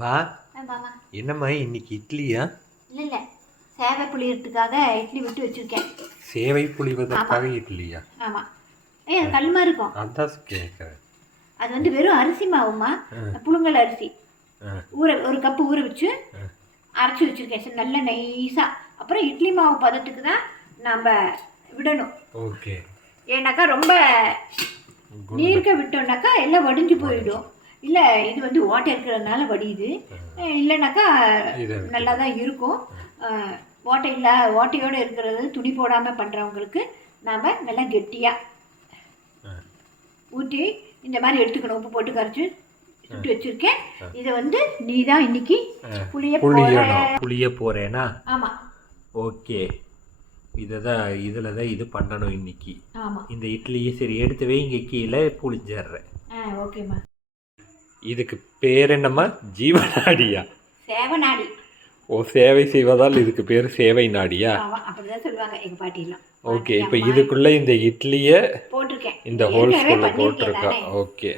பா என்னம்மா இன்னைக்கு இட்லியா? இல்லை இல்லை சேவை புளியறதுக்காக இட்லி விட்டு வச்சுருக்கேன். சேவை புளிவதற்காக இட்லியா? ஆமாம் ஏய் அது கல்லுமா இருக்கும். அதான் கேட்குறேன் அது வந்து வெறும் அரிசி மாவுமா புழுங்கல் அரிசி. ஊற ஒரு கப்பு ஊற வச்சு அரைச்சி வச்சுருக்கேன். சரி நல்ல நைஸாக அப்புறம் இட்லி மாவு பதத்துக்கு தான் நம்ம விடணும். ஓகே. ஏன்னாக்கா ரொம்ப நீர்க்க விட்டோம்னாக்கா எல்லாம் வடிஞ்சு போயிடும். இல்லை இது வந்து ஓட்டை இருக்கிறதுனால வடியுது. இல்லைனாக்கா நல்லா தான் இருக்கும். ஓட்டை இல்லை ஓட்டையோடு இருக்கிறது துணி போடாமல் பண்ணுறவங்களுக்கு நாம் நல்லா கெட்டியாக ஊற்றி இந்த மாதிரி எடுத்துக்கணும். உப்பு போட்டு கரைச்சி சுட்டு வச்சுருக்கேன். இதை வந்து நீ தான் இன்னைக்கு புளிய புளிய போறேனா? ஆமாம் ஓகே. இதை தான் இதில் தான் இது பண்ணணும் இன்னைக்கு. ஆமாம் இந்த இட்லியை சரி எடுத்து இங்கே கீழே புளிஞ்சிடுறேன். ஆ ஓகேம்மா. இதுக்கு பேர் என்னம்மா? ஜீவநாடியா? சேவநாடி. ஓ சேவை செய்வதால் இதுக்கு பேர் சேவை நாடியா சொல்லுவாங்க பாட்டிலாம். ஓகே இப்போ இதுக்குள்ளே இந்த இட்லியை இந்த ஹோல்ஸ்குள்ளே போட்டிருக்கா. ஓகே.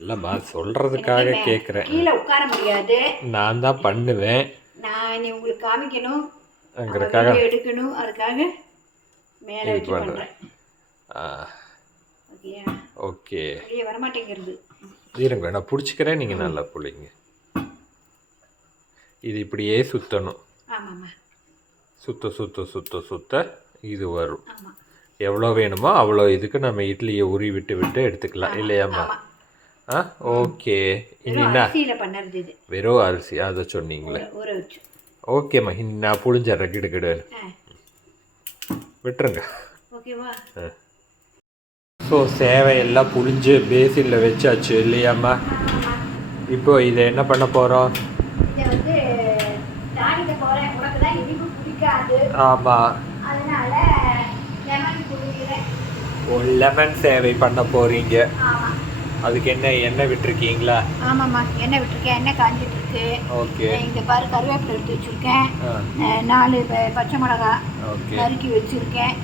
இல்லைம்மா சொல்கிறதுக்காக கேட்குறேன் கீழே உட்கார முடியாது. நான் தான் பண்ணுவேன். நான் இனி உங்களுக்கு காமிக்கணும். அங்கிறதுக்காக வீடியோ எடுக்கணும். அதுக்காக மேலே. பண்ணுறேன் ஓகே. ஓகே. வரமாட்டேங்கிறது. இருங்க நான் பிடிச்சிக்கிறேன் நீங்கள் நல்லா புளிங்க இது இப்படியே சுற்றணும் சுத்த சுத்த சுத்த சுத்த இது வரும். எவ்வளோ வேணுமோ அவ்வளோ இதுக்கு நம்ம இட்லியை உரி விட்டு விட்டு எடுத்துக்கலாம் இல்லையாம்மா? ஆ ஓகே. இனி வெறும் அரிசி அதை சொன்னீங்களே. ஓகேம்மா இனி நான் புளிஞ்சிட்றேன் கிடு கிடு ஆ. விட்டுருங்க. ஓகேவா ஸோ சேவையெல்லாம் புளிஞ்சு பேசினில் வச்சாச்சு இல்லையாம்மா? இப்போ இதை என்ன பண்ண போகிறோம் ஆமாம் லெமன் ஒரு லெமன் சேவை பண்ண போகிறீங்க அதுக்கு என்ன எண்ணெய் விட்டுருக்கீங்களா? ஆமாம்மா எண்ணெய் விட்டுருக்கேன் எண்ணெய் காஞ்சிட்டு இருக்கு ஓகே இங்கே பாரு கருவேப்பிலை எடுத்து வச்சுருக்கேன். நாலு பச்சை மிளகா நறுக்கி வச்சுருக்கேன்.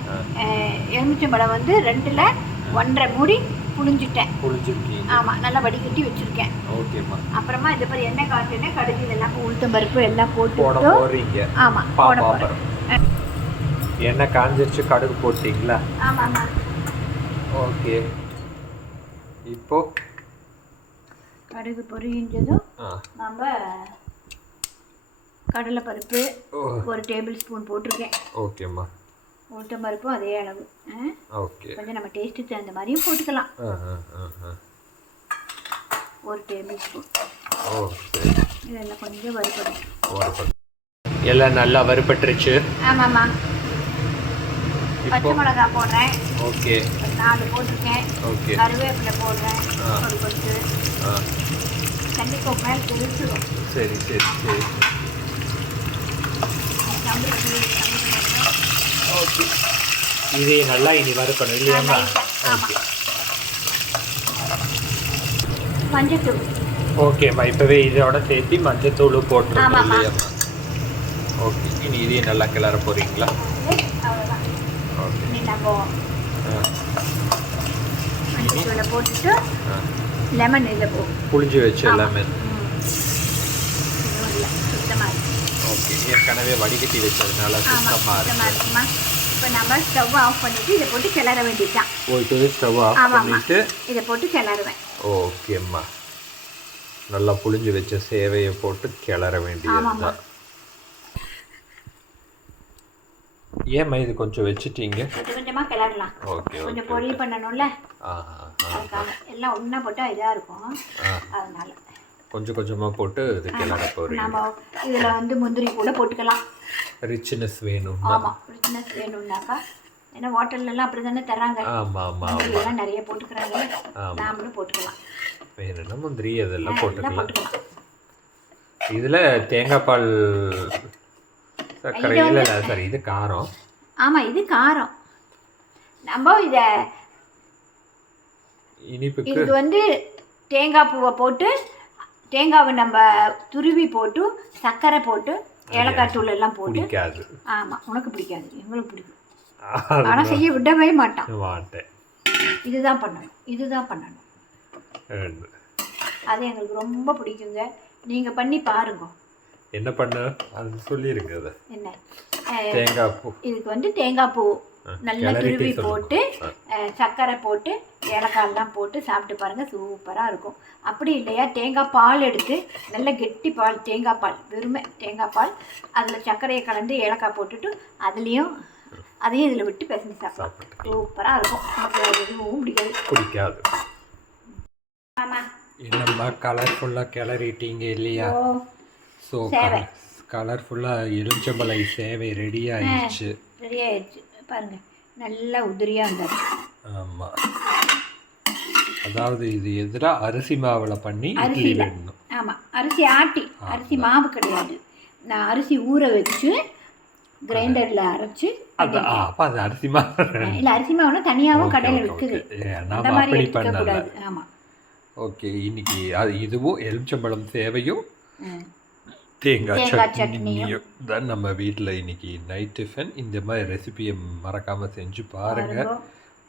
எலுமிச்சம்பழம் வந்து ரெண்டில் ஒன்றரை மூடி புழிஞ்சிட்டேன். புளிஞ்சிருக்கீங்க ஆமாம் நல்லா வடிகட்டி வச்சுருக்கேன். ஓகேம்மா. அப்புறமா இது பாரு எண்ணெய் காய்ச்சினே கடுகு இதெல்லாம் உளுத்தம் பருப்பு எல்லாம் போட போட்டு போகிறீங்க ஆமாம் போட போகிறேன் எண்ணெய் காஞ்சிருச்சு கடுகு போட்டிங்களா? ஆமாம்மா. ஓகே. இப்போ? கடுகு பொரிஞ்சதும் நம்ம கடலைப்பருப்பு ஓ. ஒரு டேபிள் ஸ்பூன் போட்டிருக்கேன். ஓகேம்மா. உளுத்தம் பருப்பும் அதே அளவு. கொஞ்சம் நம்ம டேஸ்ட்டுக்கு தகுந்த மாதிரியும் போட்டுக்கலாம். ஒரு டேபிள் ஸ்பூன் இதெல்லாம் கொஞ்சம் வறுபடும். எல்லாம் நல்லா வறுபட்டுருச்சு. ஆமாம்மா. பச்சை மிளகா போடுறேன். ஓகே. நாலு போட்டிருக்கேன். ஓகே. கருவேப்பிலை போடுறேன். ஒரு கொஞ்சம் ஆ. கண்டிப்பாக மேலே தெரிச்சிடும் சரி சரி சரி. இதை நல்லா இனி வறுக்கணும் இல்லையாம்மா ஓகே மஞ்சத்தூள். ஓகேம்மா இப்போவே இதோட சேர்த்து மஞ்சத்தூள் போட்டுருக்கோம். இல்லையாம்மா ஓகே இனி இதையும் நல்லா கிளற போகிறீங்களா போட்டுட்டு லெமன் இதில் போ புளிஞ்சு வச்சு இருக்கு. ஓகே ஏற்கனவே வடிகட்டி வச்சதுனால சுத்தமாக இருக்கு. இருக்குமா? இப்போ நம்ம ஸ்டவ் ஆஃப் பண்ணிவிட்டு இதை போட்டு கிளற வேண்டியதுதான். ஓ இப்போவே ஸ்டவ் ஆஃப். பண்ணிட்டு? இதை போட்டு கிளறுவேன். ஓகேம்மா நல்லா புளிஞ்சு வச்ச சேவையை போட்டு கிளற வேண்டியது ஆமாம்மா. தான் ஏம்மா இது கொஞ்சம் வச்சுட்டீங்க? கொஞ்சம் கொஞ்சமாக கிளறலாம். ஓகே கொஞ்சம் ஓகே பொரி பண்ணணும்ல? எல்லாம் ஒன்றா போட்டால் இதாக இருக்கும். அதனால. கொஞ்சம் கொஞ்சமாக போட்டு இது கிளற போகிறீங்க நம்ம இதில் வந்து முந்திரி கூட போட்டுக்கலாம். ரிச்னஸ் வேணும்னா ஆமாம் பிரிட்னஸ் வேணும்னாக்கா. ஏன்னா ஹோட்டல்லலாம் அப்படி தானே தராங்க ஆமாம் ஆமாம் ஆமாம் நிறைய போட்டுக்கிறாங்க. நாமளும் போட்டுக்கலாம். வேணும்னா முந்திரி அதெல்லாம் போட்டுக்கலாம். இதில் தேங்காய் பால் சர்க்கரை இல்லை சாரி இது காரம். ஆமாம் இது காரம். நம்ம இதை இனிப்புக்கு இதுக்கு வந்து தேங்காய் பூவை போட்டு தேங்காவை நம்ம துருவி போட்டு சர்க்கரை போட்டு ஏலக்காய் தூள் எல்லாம் போட்டு பிடிக்காது. ஆமாம் உனக்கு பிடிக்காது எங்களுக்கு பிடிக்கும். ஆனால் செய்ய விடவே மாட்டான். மாட்டேன். இதுதான் பண்ணணும் இதுதான் பண்ணணும். அது எங்களுக்கு ரொம்ப பிடிக்குங்க. நீங்கள் பண்ணி பாருங்க. என்ன பண்ண? அது சொல்லிருங்க அதை. என்ன? தேங்காய் பூ. இதுக்கு வந்து தேங்காய் பூ. நல்லா துருவி. போட்டு சர்க்கரை போட்டு ஏலக்காயெல்லாம் போட்டு சாப்பிட்டு பாருங்கள் சூப்பராக இருக்கும். அப்படி இல்லையா தேங்காய் பால் எடுத்து நல்ல கெட்டி பால் தேங்காய் பால் வெறுமை தேங்காய் பால் அதில் சர்க்கரையை கலந்து ஏலக்காய் போட்டுட்டு அதுலேயும் அதையும் இதில் விட்டு பிசைஞ்சு சாப்பிடலாம். சாப்பிட்டு சூப்பராக இருக்கும். நமக்கு எதுவும் பிடிக்காது. பிடிக்காது. ஆமாம் என்னம்மா கலர்ஃபுல்லாக கிளறிட்டீங்க இல்லையா? ஸோ. கலர்ஃபுல்லாக எலுமிச்சம்பழை சேவை ரெடி ஆயிடுச்சு. ரெடி ஆயிடுச்சு. பாருங்கள் நல்லா உதிரியாக இருந்தாச்சு ஆமாம் அதாவது இது எதிராக அரிசி மாவில் பண்ணி அரிசியில் வேணும் ஆமாம் அரிசி ஆட்டி அரிசி மாவு கிடையாது. நான் அரிசி ஊற வச்சு கிரைண்டரில் அரைச்சி அது அப்போ அது அரிசி மாவு. இல்லை அரிசி மாவுனா தனியாகவும் கடையில் விற்குது. ஏ, அந்த மாதிரி ஆமாம் ஓகே இன்னைக்கு அது இதுவும் எலுமிச்சம்பழம் சேவையும் தேங்காய் தேங்காய் சட்னியும். தான் நம்ம வீட்டில் இன்னைக்கு நைட் டிஃபன் இந்த மாதிரி ரெசிபியை மறக்காமல் செஞ்சு பாருங்க. பாருங்க.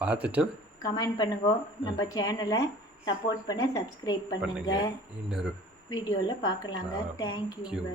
பார்த்துட்டு கமெண்ட் பண்ணுங்க. நம்ம சேனலை சப்போர்ட் பண்ண சப்ஸ்கிரைப் பண்ணுங்க. பண்ணுங்க. இன்னொரு வீடியோவில் பார்க்கலாங்க தேங்க்யூங்க